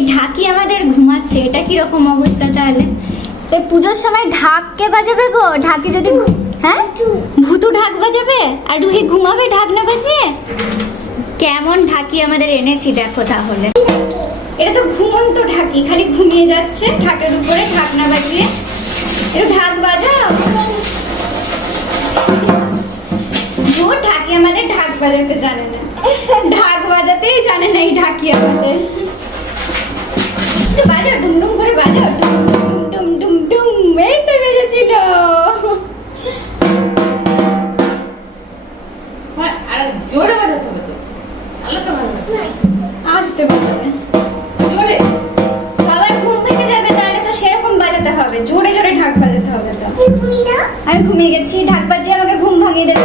এই ঢাকি আমাদের ঘুমাচ্ছে, এটা কি রকম অবস্থা তাহলে? এই পুজোর সময় ঢাক কে বাজাবে গো? ঢাকি যদি হ্যাঁ ভুতু ঢাক বাজাবে আর রুহি ঘুমাবে ঢাক না বাজিয়ে? কেমন ঢাকি আমাদের এনেছি দেখো তাহলে। এটা তো ঘুমন্ত ঢাকি, খালি ঘুমিয়ে যাচ্ছে ঢাকের উপরে ঢাক না বাজিয়ে। একটু ঢাক বাজাও। ও ঢাকি আমাদের ঢাক বাজাতে জানে না, ঢাক বাজাতেই জানে না এই ঢাকি আমাদের। বাজাও, ডুমডুম করে বাজাও, ডুম ডুম ডুম ডুম। এই তো বেজেছিল। জোরে বাজাতে হবে তো, তাহলে তো ভালো হবে। আসতে পারবে জোরে সবার ঘুম ভেঙে যাবে, তাহলে তো সেরকম বাজাতে হবে, জোরে জোরে ঢাক বাজাতে হবে। তো আমি ঘুমিয়ে গেছি, ঢাক বাজিয়ে আমাকে ঘুম ভাঙিয়ে দেবে।